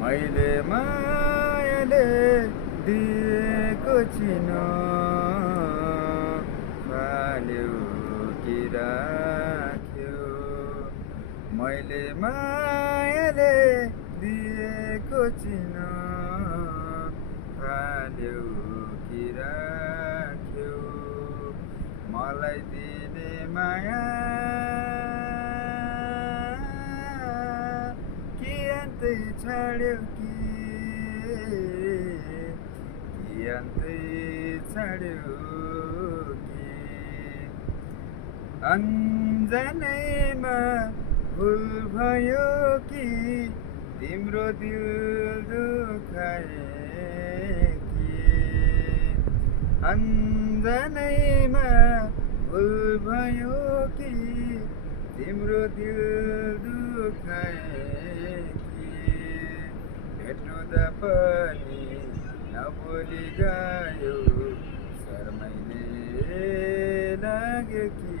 मैले मायाले दिएको चिन फाल्यो कि राख्यो। मैले मायाले दिएको चिन फाल्यो कि राख्यो। मलाई दिने माया कि अन्तै छाड्यो कि अन्तै छाड्यो कि अन्जानैमा भुल भयो कि तिम्रो दिल दुखाए कि अन्जानैमा भुल भयो कि तिम्रो दिल दुखाए कि भेट्नुदा पनि नबोली गयो शर्मै नै लाग्यो कि